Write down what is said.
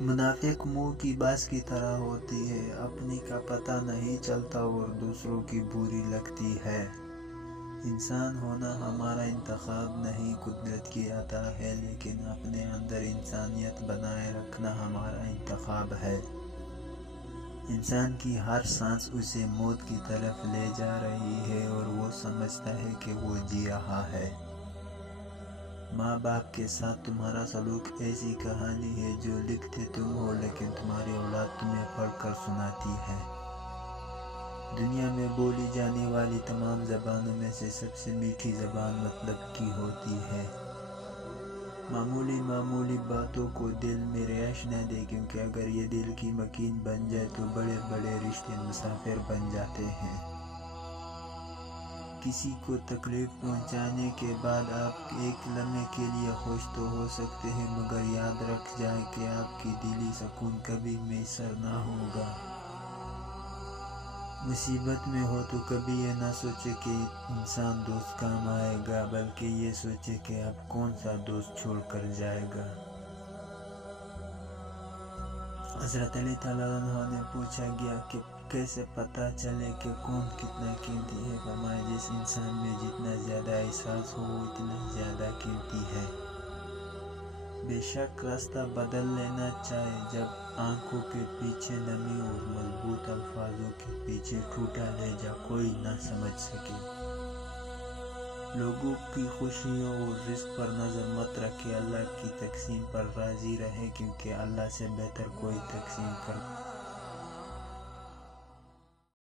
منافق منہ کی باس کی طرح ہوتی ہے، اپنی کا پتہ نہیں چلتا اور دوسروں کی بری لگتی ہے۔ انسان ہونا ہمارا انتخاب نہیں، قدرت کی عطا ہے، لیکن اپنے اندر انسانیت بنائے رکھنا ہمارا انتخاب ہے۔ انسان کی ہر سانس اسے موت کی طرف لے جا رہی ہے اور وہ سمجھتا ہے کہ وہ جی رہا ہے۔ ماں باپ کے ساتھ تمہارا سلوک ایسی کہانی ہے جو لکھتے تم ہو لیکن تمہاری اولاد تمہیں پڑھ کر سناتی ہے۔ دنیا میں بولی جانے والی تمام زبانوں میں سے سب سے میٹھی زبان مطلب کی ہوتی ہے۔ معمولی معمولی باتوں کو دل میں رہائش نہ دے، کیونکہ اگر یہ دل کی مکین بن جائے تو بڑے بڑے رشتے مسافر بن جاتے ہیں۔ کسی کو تکلیف پہنچانے کے بعد آپ ایک لمحے کے لیے خوش تو ہو سکتے ہیں، مگر یاد رکھ جائیں کہ آپ کی دلی سکون کبھی میسر نہ ہوگا۔ مصیبت میں ہو تو کبھی یہ نہ سوچے کہ انسان دوست کام آئے گا، بلکہ یہ سوچے کہ اب کون سا دوست چھوڑ کر جائے گا۔ حضرت علی تعالیٰ عنہ نے پوچھا گیا کہ کیسے پتہ چلے کہ کون کتنا قیمتی ہے؟ فرمایا جس انسان میں جتنا زیادہ احساس ہو وہ اتنا زیادہ قیمتی ہے۔ بے شک راستہ بدل لینا چاہے جب آنکھوں کے پیچھے نمی اور مضبوط الفاظوں کے پیچھے ٹوٹا لہجہ کوئی نہ سمجھ سکے۔ لوگوں کی خوشیوں اور رزق پر نظر مت رکھے، اللہ کی تقسیم پر راضی رہے، کیونکہ اللہ سے بہتر کوئی تقسیم